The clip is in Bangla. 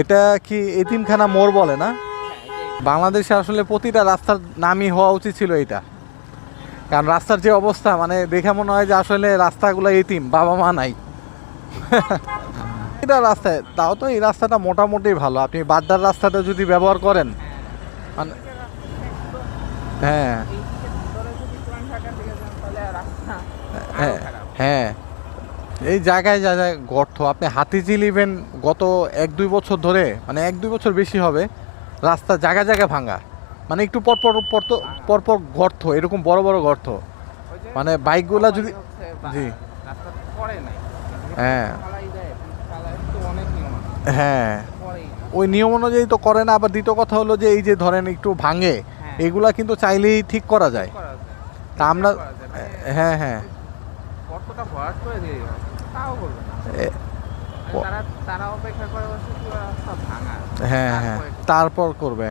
এটা কি এতিমখানা মোড় বলে না? বাংলাদেশে আসলে প্রতিটা রাস্তার নামই হওয়া উচিত ছিল এটা, কারণ রাস্তার যে অবস্থা মানে দেখে মনে হয় যে আসলে রাস্তাগুলো এতিম, বাবা মা নাই। এটা রাস্তায় তাও তো এই রাস্তাটা মোটামুটি ভালো, আপনি বাড্ডার রাস্তাটা যদি ব্যবহার করেন মানে হ্যাঁ হ্যাঁ হ্যাঁ, এই জায়গায় জায়গায় গর্ত, আপনি হাতিঝিল ইভেন গত 1-2 বছর ধরে, মানে 1-2 বছর বেশি হবে, রাস্তা জায়গা জায়গা ভাঙা, মানে একটু পরপর পরপর পরপর গর্ত, এরকম বড় বড় গর্ত, মানে বাইকগুলা যদি জি হ্যাঁ হ্যাঁ ওই নিয়ম অনুযায়ী তো করে না, আবার দ্বিতীয় কথা হলো যে এই যে ধরেন একটু ভাঙে, এগুলা কিন্তু চাইলেই ঠিক করা যায়। তা আমরা হ্যাঁ হ্যাঁ এ- হ্যাঁ হ্যাঁ তারপর করবে।